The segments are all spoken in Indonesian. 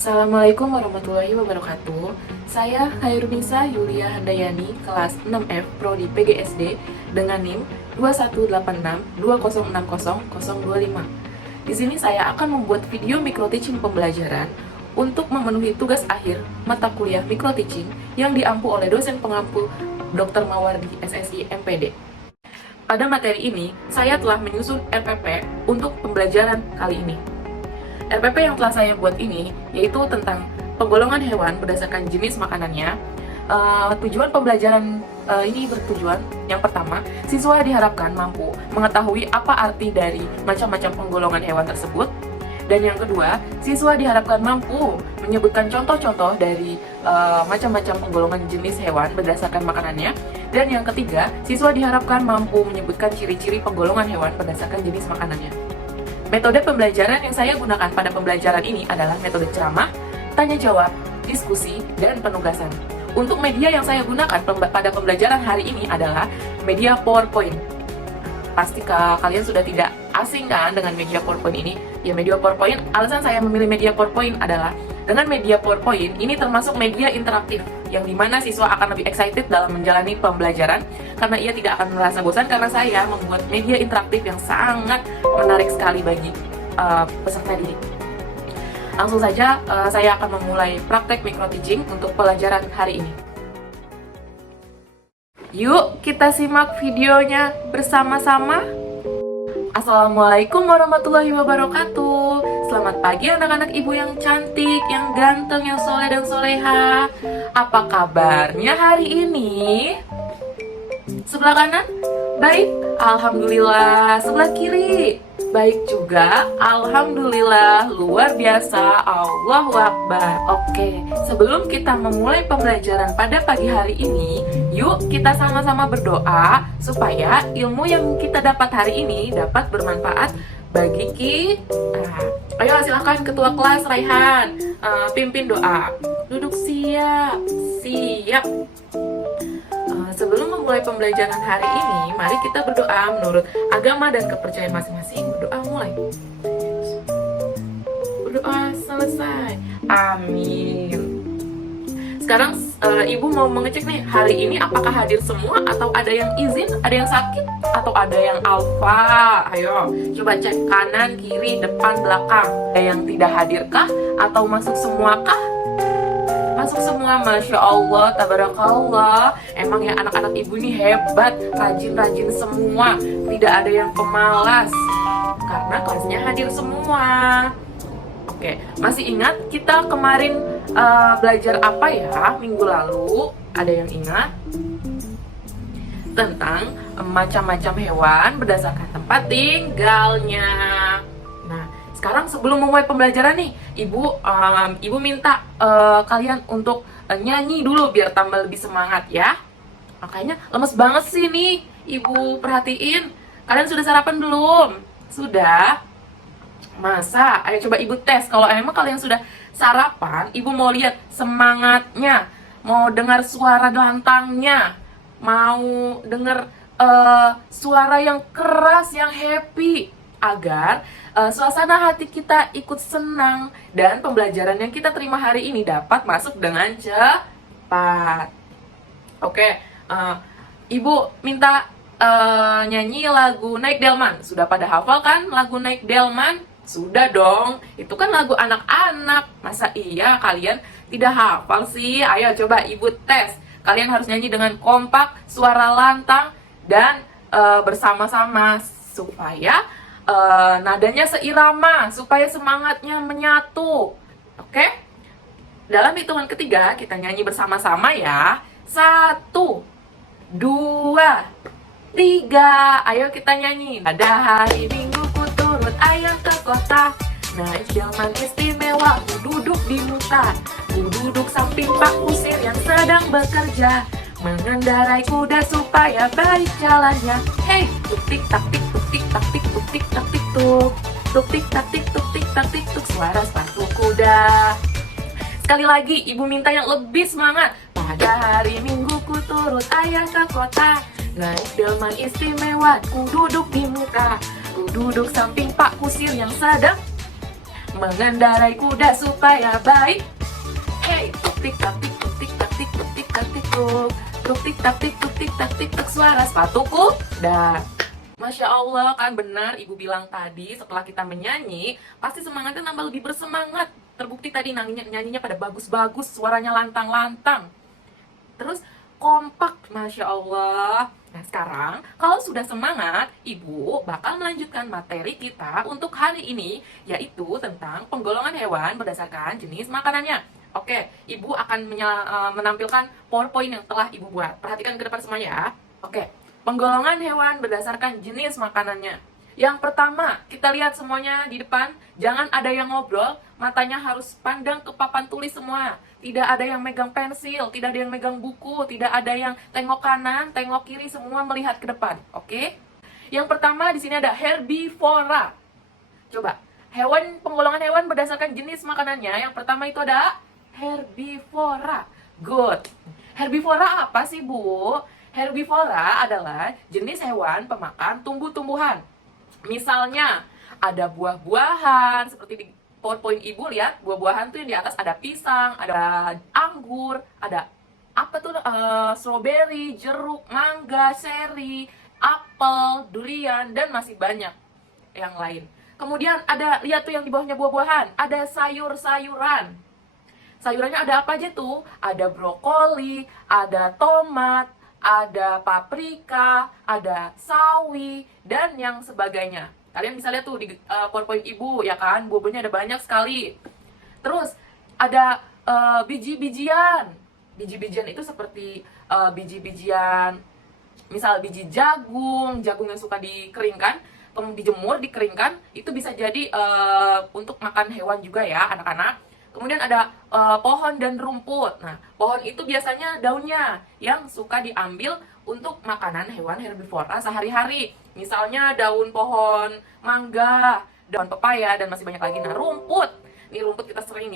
Assalamualaikum warahmatullahi wabarakatuh. Saya Hairunisa Yulia Handayani, kelas 6F Prodi PGSD dengan NIM 218620600025. Di sini saya akan membuat video micro-teaching pembelajaran untuk memenuhi tugas akhir mata kuliah micro-teaching yang diampu oleh dosen pengampu Dr. Mawardi SSI MPD. Pada materi ini, saya telah menyusun RPP untuk pembelajaran kali ini. RPP yang telah saya buat ini yaitu tentang penggolongan hewan berdasarkan jenis makanannya. Tujuan pembelajaran ini bertujuan, yang pertama, siswa diharapkan mampu mengetahui apa arti dari macam-macam penggolongan hewan tersebut. Dan yang kedua, siswa diharapkan mampu menyebutkan contoh-contoh dari macam-macam penggolongan jenis hewan berdasarkan makanannya. Dan yang ketiga, siswa diharapkan mampu menyebutkan ciri-ciri penggolongan hewan berdasarkan jenis makanannya. Metode pembelajaran yang saya gunakan pada pembelajaran ini adalah metode ceramah, tanya jawab, diskusi, dan penugasan. Untuk media yang saya gunakan pada pembelajaran hari ini adalah media PowerPoint. Pasti kalian sudah tidak asing kan dengan media PowerPoint ini? Ya, media PowerPoint, alasan saya memilih media PowerPoint adalah dengan media PowerPoint ini termasuk media interaktif yang dimana siswa akan lebih excited dalam menjalani pembelajaran karena ia tidak akan merasa bosan karena saya membuat media interaktif yang sangat menarik sekali bagi peserta didik. Langsung saja saya akan memulai praktek micro-teaching untuk pelajaran hari ini. Yuk kita simak videonya bersama-sama. Assalamualaikum warahmatullahi wabarakatuh. Selamat pagi anak-anak ibu yang cantik, yang ganteng, yang soleh dan soleha. Apa kabarnya hari ini? Sebelah kanan? Baik, alhamdulillah. Sebelah kiri? Baik juga, alhamdulillah. Luar biasa, Allahu Akbar. Oke, sebelum kita memulai pembelajaran pada pagi hari ini, yuk kita sama-sama berdoa supaya ilmu yang kita dapat hari ini dapat bermanfaat bagi kita. Ayo silahkan ketua kelas Raihan, pimpin doa. Duduk siap, siap. Sebelum memulai pembelajaran hari ini, mari kita berdoa menurut agama dan kepercayaan masing-masing. Berdoa mulai. Berdoa selesai. Amin. Sekarang ibu mau mengecek nih, hari ini apakah hadir semua atau ada yang izin, ada yang sakit, atau ada yang alfa? Ayo, coba cek kanan, kiri, depan, belakang. Ada yang tidak hadirkah atau masuk semuakah? Masuk semua, Masya Allah, Tabarakallah. Emang ya anak-anak ibu ini hebat, rajin-rajin semua. Tidak ada yang pemalas karena kelasnya hadir semua. Oke, masih ingat kita kemarin belajar apa ya minggu lalu? Ada yang ingat? Tentang macam-macam hewan berdasarkan tempat tinggalnya. Nah, sekarang sebelum memulai pembelajaran nih, ibu minta kalian untuk nyanyi dulu biar tambah lebih semangat ya. Makanya lemes banget sih nih, ibu perhatiin. Kalian sudah sarapan belum? Sudah? Masa? Ayo coba ibu tes. Kalau emang kalian sudah sarapan, ibu mau lihat semangatnya, mau dengar suara lantangnya, mau dengar suara yang keras, yang happy, agar suasana hati kita ikut senang dan pembelajaran yang kita terima hari ini dapat masuk dengan cepat. Oke, ibu minta nyanyi lagu Naik Delman. Sudah pada hafal kan lagu Naik Delman? Sudah dong, itu kan lagu anak-anak. Masa iya kalian tidak hafal sih? Ayo coba ibu tes. Kalian harus nyanyi dengan kompak, suara lantang, dan bersama-sama supaya nadanya seirama, supaya semangatnya menyatu. Oke? Dalam hitungan ketiga, kita nyanyi bersama-sama ya. 1, 2, 3. Ayo kita nyanyi. Pada hari Minggu ku turut ayah ke kota, naik delman istimewa, ku duduk di muka. Ku duduk samping Pak Kusir yang sedang bekerja, mengendarai kuda supaya baik jalannya. Hey, tuk tik tak tik tuk tik tak tik tuk tik tak tik tuk. Tuk tik tak tik tuk tik tak tik tuk, suara sepatu kuda. Sekali lagi, ibu minta yang lebih semangat. Pada hari Minggu ku turut ayah ke kota, naik delman istimewa, ku duduk di muka. Ku duduk samping Pak Kusir yang sedang mengendarai kuda supaya baik. Hey, tuk tik tak tik tuk tik tak tik tuk tik tak tik tuk, tuk tik tak tik tuk tik tak tik tuk, suara sepatuku. Dan Masya Allah, kan benar ibu bilang tadi, setelah kita menyanyi pasti semangatnya nambah lebih bersemangat. Terbukti tadi nyanyinya pada bagus-bagus, suaranya lantang-lantang, terus kompak, Masya Allah. Nah sekarang kalau sudah semangat, ibu bakal melanjutkan materi kita untuk hari ini, yaitu tentang penggolongan hewan berdasarkan jenis makanannya. Oke, ibu akan menampilkan PowerPoint yang telah ibu buat. Perhatikan ke depan semuanya ya. Oke, penggolongan hewan berdasarkan jenis makanannya. Yang pertama, kita lihat semuanya di depan. Jangan ada yang ngobrol, matanya harus pandang ke papan tulis semua. Tidak ada yang megang pensil, tidak ada yang megang buku, tidak ada yang tengok kanan, tengok kiri, semua melihat ke depan. Oke? Yang pertama di sini ada herbivora. Coba, penggolongan hewan berdasarkan jenis makanannya. Yang pertama itu ada herbivora. Good. Herbivora apa sih, Bu? Herbivora adalah jenis hewan pemakan tumbuh-tumbuhan. Misalnya ada buah-buahan, seperti di PowerPoint ibu lihat, buah-buahan tuh yang di atas ada pisang, ada anggur, ada apa tuh, strawberry, jeruk, mangga, seri, apel, durian, dan masih banyak yang lain. Kemudian ada, lihat tuh yang di bawahnya buah-buahan, ada sayur-sayuran. Sayurannya ada apa aja tuh? Ada brokoli, ada tomat, ada paprika, ada sawi, dan yang sebagainya. Kalian bisa lihat tuh di PowerPoint ibu, ya kan? Buah-buahnya ada banyak sekali. Terus ada biji-bijian. Biji-bijian itu seperti biji-bijian, misal biji jagung yang suka dikeringkan, kemudian dijemur, dikeringkan, itu bisa jadi untuk makan hewan juga ya, anak-anak. Kemudian ada pohon dan rumput. Nah, pohon itu biasanya daunnya yang suka diambil untuk makanan hewan herbivora sehari-hari. Misalnya daun pohon mangga, daun pepaya, dan masih banyak lagi. Nah, rumput. Ini rumput kita sering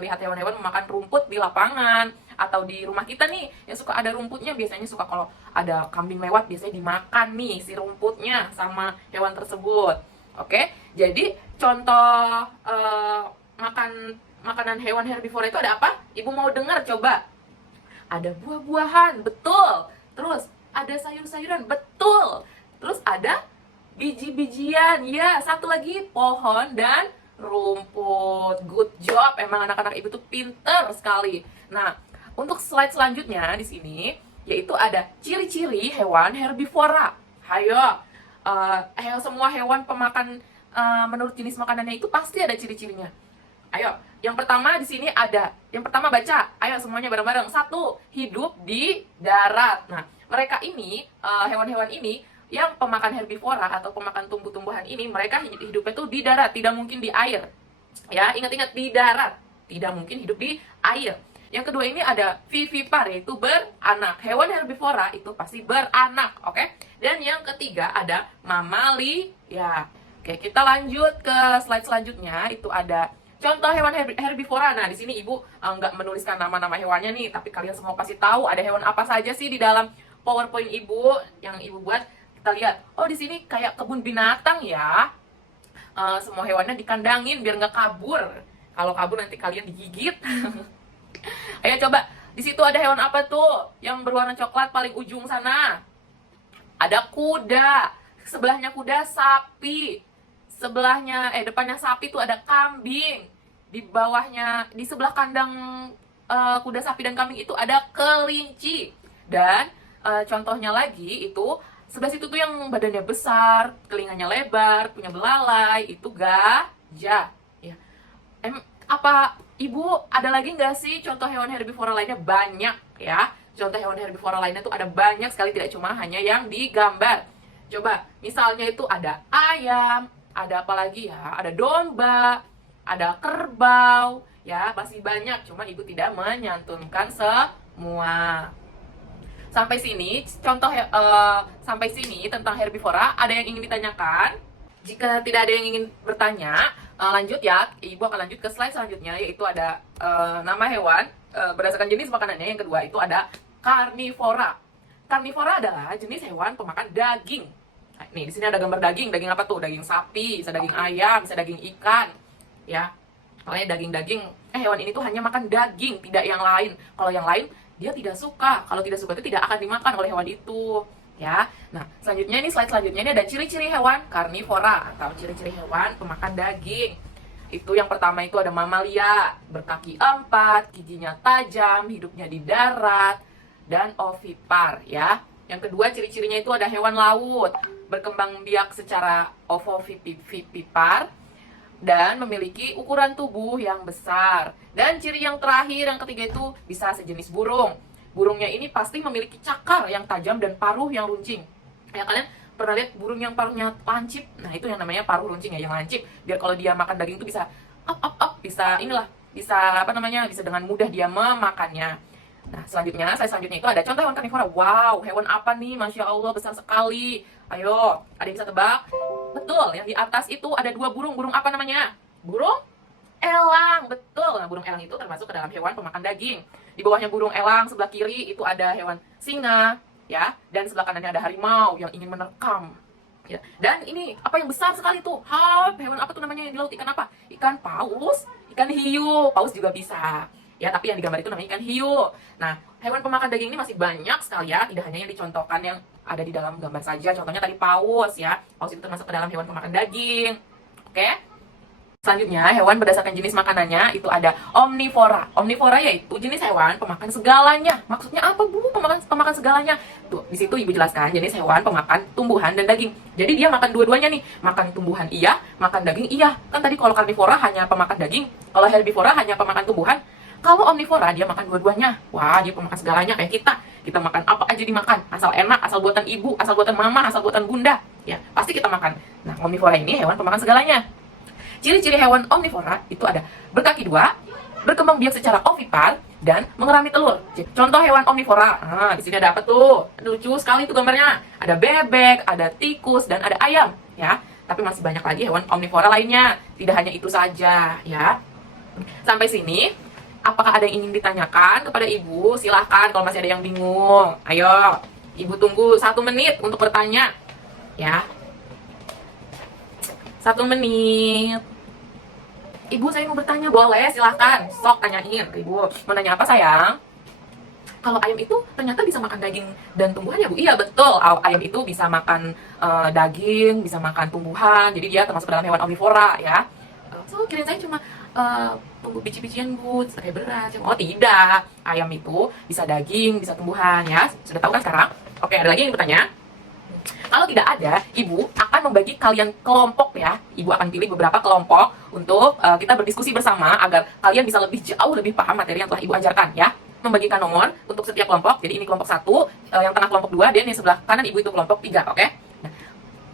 lihat hewan-hewan memakan rumput di lapangan atau di rumah kita nih yang suka ada rumputnya. Biasanya suka kalau ada kambing lewat biasanya dimakan nih si rumputnya sama hewan tersebut. Oke, jadi contoh makanan hewan herbivora itu ada apa? Ibu mau dengar coba. Ada buah-buahan, betul. Terus ada sayur-sayuran, betul. Terus ada biji-bijian, ya. Satu lagi pohon dan rumput. Good job, emang anak-anak ibu tuh pinter sekali. Nah, untuk slide selanjutnya di sini yaitu ada ciri-ciri hewan herbivora. Hayo, semua hewan pemakan menurut jenis makanannya itu pasti ada ciri-cirinya. Ayo, yang pertama di sini ada. Yang pertama baca. Ayo semuanya bareng-bareng. 1, hidup di darat. Nah, mereka ini, hewan-hewan ini yang pemakan herbivora atau pemakan tumbuh-tumbuhan ini, mereka hidupnya tuh di darat, tidak mungkin di air. Ya, ingat-ingat di darat, tidak mungkin hidup di air. Yang kedua ini ada vivipar, yaitu beranak. Hewan herbivora itu pasti beranak, oke? Dan yang ketiga ada mamalia. Ya, oke, kita lanjut ke slide selanjutnya. Itu ada contoh hewan herbivora. Nah, di sini ibu nggak menuliskan nama-nama hewannya nih, tapi kalian semua pasti tahu ada hewan apa saja sih di dalam PowerPoint ibu yang ibu buat. Kita lihat, oh di sini kayak kebun binatang ya. Semua hewannya dikandangin biar nggak kabur. Kalau kabur nanti kalian digigit. Ayo coba, di situ ada hewan apa tuh yang berwarna coklat paling ujung sana? Ada kuda. Sebelahnya kuda sapi. Depannya sapi tuh ada kambing. Di bawahnya, di sebelah kandang kuda, sapi, dan kambing itu ada kelinci. Dan contohnya lagi itu sebelah situ tuh yang badannya besar, telinganya lebar, punya belalai, itu gajah. Ya. Apa ibu ada lagi nggak sih contoh hewan herbivora lainnya? Banyak ya. Contoh hewan herbivora lainnya tuh ada banyak sekali, tidak cuma hanya yang digambar. Coba, misalnya itu ada ayam, ada apa lagi ya? Ada domba, ada kerbau, ya pasti banyak. Cuma ibu tidak menyantumkan semua. Sampai sini sampai sini tentang herbivora. Ada yang ingin ditanyakan? Jika tidak ada yang ingin bertanya, lanjut ya. Ibu akan lanjut ke slide selanjutnya, yaitu ada nama hewan berdasarkan jenis makanannya. Yang kedua itu ada karnivora. Karnivora adalah jenis hewan pemakan daging. Nah, nih di sini ada gambar daging. Daging apa tuh? Daging sapi, bisa daging ayam, bisa daging ikan. ya. Makanya daging-daging, hewan ini tuh hanya makan daging, tidak yang lain. Kalau yang lain dia tidak suka. Kalau tidak suka itu tidak akan dimakan oleh hewan itu, ya. Nah, selanjutnya ini slide selanjutnya ini ada ciri-ciri hewan karnivora atau ciri-ciri hewan pemakan daging. Itu yang pertama itu ada mamalia, berkaki 4, giginya tajam, hidupnya di darat, dan ovipar, ya. Yang kedua ciri-cirinya itu ada hewan laut, berkembang biak secara ovovivipar, dan memiliki ukuran tubuh yang besar. Dan ciri yang terakhir, yang ketiga itu bisa sejenis burung. Burungnya ini pasti memiliki cakar yang tajam dan paruh yang runcing. Ya, kalian pernah lihat burung yang paruhnya lancip? Nah, itu yang namanya paruh runcing ya, yang lancip. Biar kalau dia makan daging itu bisa bisa bisa dengan mudah dia memakannya. Nah, saya selanjutnya itu ada contoh hewan karnivora. Wow, hewan apa nih? Masya Allah, besar sekali. Ayo, ada yang bisa tebak? Betul, yang di atas itu ada 2 burung. Burung apa namanya? Burung elang, betul. Nah, burung elang itu termasuk ke dalam hewan pemakan daging. Di bawahnya burung elang, sebelah kiri itu ada hewan singa, ya. Dan sebelah kanannya ada harimau yang ingin menerkam. Ya. Dan ini, apa yang besar sekali tuh? Hewan apa tuh namanya yang di laut? Ikan apa? Ikan paus, ikan hiu. Paus juga bisa. Ya, tapi yang digambar itu namanya ikan hiu. Nah, hewan pemakan daging ini masih banyak sekali ya. Tidak hanya yang dicontohkan yang ada di dalam gambar saja. Contohnya tadi paus ya. Paus itu termasuk ke dalam hewan pemakan daging. Oke? Selanjutnya, hewan berdasarkan jenis makanannya itu ada omnivora. Omnivora yaitu jenis hewan pemakan segalanya. Maksudnya apa, Bu? Pemakan segalanya. Tuh, di situ Ibu jelaskan jenis hewan pemakan tumbuhan dan daging. Jadi dia makan dua-duanya nih. Makan tumbuhan iya, makan daging iya. Kan tadi kalau karnivora hanya pemakan daging, kalau herbivora hanya pemakan tumbuhan. Kalau omnivora dia makan dua-duanya. Wah, dia pemakan segalanya kayak kita. Kita makan apa aja dimakan. Asal enak, asal buatan ibu, asal buatan mama, asal buatan bunda. Ya, pasti kita makan. Nah, omnivora ini hewan pemakan segalanya. Ciri-ciri hewan omnivora itu ada berkaki 2, berkembang biak secara ovipar, dan mengerami telur. Contoh hewan omnivora. Nah, di sini ada apa tuh? Lucu sekali tuh gambarnya. Ada bebek, ada tikus, dan ada ayam. Ya, tapi masih banyak lagi hewan omnivora lainnya. Tidak hanya itu saja, ya. Sampai sini, apakah ada yang ingin ditanyakan kepada Ibu? Silahkan kalau masih ada yang bingung. Ayo, Ibu tunggu 1 menit untuk bertanya. Ya. 1 menit. Ibu, saya mau bertanya, boleh? Silahkan. Sok tanyain ke Ibu. Mau nanya apa, sayang? Kalau ayam itu ternyata bisa makan daging dan tumbuhan ya, Bu? Iya, betul. Ayam itu bisa makan daging, bisa makan tumbuhan. Jadi dia termasuk dalam hewan omnivora, ya. So, kirain saya cuma tunggu biji-bijian, Bu, kayak beras. Oh, tidak. Ayam itu bisa daging, bisa tumbuhan, ya. Sudah tahu kan sekarang? Oke, ada lagi yang bertanya? Kalau tidak ada, Ibu akan membagi kalian kelompok ya. Ibu akan pilih beberapa kelompok untuk kita berdiskusi bersama agar kalian bisa jauh lebih paham materi yang telah Ibu ajarkan ya. Membagikan nomor untuk setiap kelompok. Jadi ini kelompok 1, yang tengah kelompok 2, dan yang sebelah kanan Ibu itu kelompok 3, oke?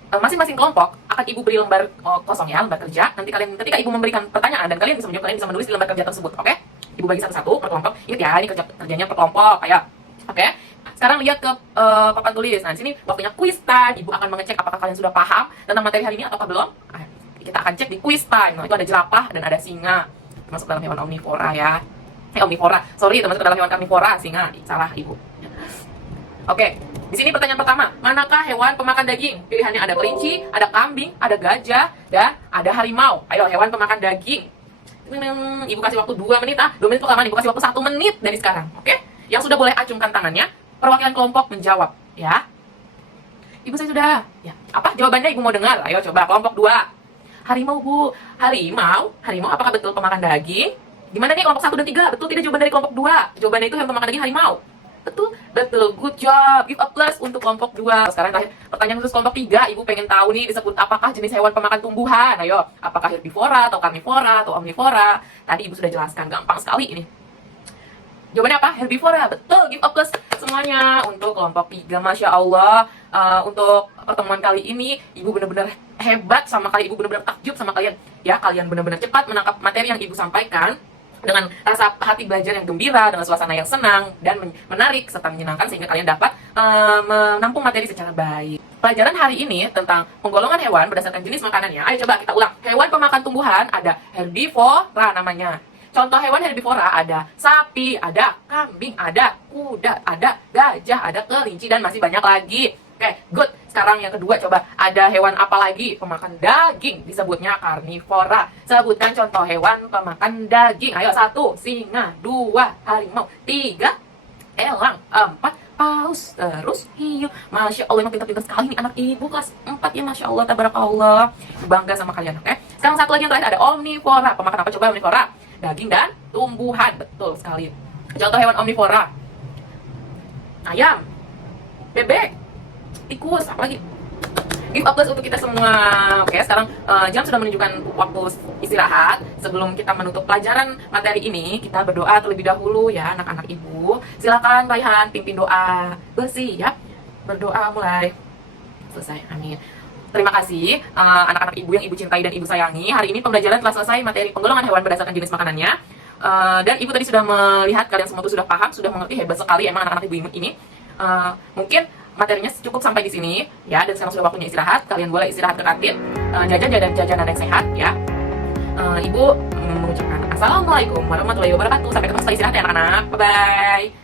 Nah, masing-masing kelompok akan Ibu beri lembar kosong ya, lembar kerja. Nanti ketika Ibu memberikan pertanyaan dan kalian bisa menjawab, kalian bisa menulis di lembar kerja tersebut, oke? Ibu bagi satu-satu per kelompok. Ingat ya, ini kerjanya per kelompok, ayo. Oke? Sekarang lihat ke papan tulis. Nah, di sini waktunya quiz time. Ibu akan mengecek apakah kalian sudah paham tentang materi hari ini atau belum. Kita akan cek di quiz time. Nah, itu ada jerapah dan ada singa. Termasuk dalam hewan omnivora ya. Omnivora. Sorry, termasuk dalam hewan karnivora. Singa. Salah, Ibu. Oke. Di sini pertanyaan pertama. Manakah hewan pemakan daging? Pilihannya ada kelinci, ada kambing, ada gajah, dan ada harimau. Ayo, hewan pemakan daging. Ibu kasih waktu 2 menit. 2 menit itu kelamaan. Ibu kasih waktu 1 menit dari sekarang. Oke? Yang sudah boleh acungkan tangannya. Perwakilan kelompok menjawab, ya. Ibu, saya sudah. Ya. Apa jawabannya Ibu mau dengar? Ayo coba kelompok 2. Harimau, Bu. Harimau? Harimau apakah betul pemakan daging? Gimana nih kelompok 1 dan 3? Betul tidak jawaban dari kelompok 2? Jawabannya itu yang pemakan daging harimau. Betul? Betul. Good job. Give a plus untuk kelompok 2. Sekarang terakhir pertanyaan khusus kelompok 3. Ibu pengen tahu nih disebut apakah jenis hewan pemakan tumbuhan. Ayo, apakah herbivora atau karnivora atau omnivora? Tadi Ibu sudah jelaskan, gampang sekali ini. Jawabannya apa? Herbivora. Betul, give a plus semuanya untuk kelompok 3. Masya Allah. Untuk pertemuan kali ini, Ibu benar-benar hebat sama kalian. Ibu benar-benar takjub sama kalian. Ya, kalian benar-benar cepat menangkap materi yang Ibu sampaikan dengan rasa hati belajar yang gembira, dengan suasana yang senang dan menarik serta menyenangkan sehingga kalian dapat menampung materi secara baik. Pelajaran hari ini tentang penggolongan hewan berdasarkan jenis makanannya. Ayo coba kita ulang. Hewan pemakan tumbuhan ada herbivora namanya. Contoh hewan herbivora ada sapi, ada kambing, ada kuda, ada gajah, ada kelinci, dan masih banyak lagi. Oke, good. Sekarang yang kedua, coba ada hewan apa lagi pemakan daging, disebutnya karnivora. Sebutkan contoh hewan pemakan daging. Ayo, 1 singa, 2 harimau, 3 elang, 4 paus, terus hiu. Masya Allah, emang pintar-pintar sekali nih anak ibu kelas 4 ya, Masya Allah, tabarakallah. Bangga sama kalian, oke? Sekarang satu lagi yang terakhir, ada omnivora. Pemakan apa coba omnivora? Daging dan tumbuhan, betul sekali. Contoh hewan omnivora: ayam, bebek, tikus, apa lagi? Give up plus untuk kita semua. Oke, sekarang jam sudah menunjukkan waktu istirahat. Sebelum kita menutup pelajaran materi ini, kita berdoa terlebih dahulu ya anak-anak ibu. Silakan Raihan pimpin doa bersih ya. Berdoa mulai. Selesai, amin. Terima kasih anak-anak ibu yang ibu cintai dan ibu sayangi. Hari ini pembelajaran telah selesai materi penggolongan hewan berdasarkan jenis makanannya. Dan ibu tadi sudah melihat kalian semua tuh sudah paham, sudah mengerti, hebat sekali emang anak-anak ibu ini. Mungkin materinya cukup sampai di sini ya, dan sekarang sudah waktunya istirahat. Kalian boleh istirahat ke kantin, jajanan yang sehat ya. Ibu mengucapkan assalamualaikum warahmatullahi wabarakatuh. Sampai ketemu setelah istirahat ya anak-anak. Bye bye.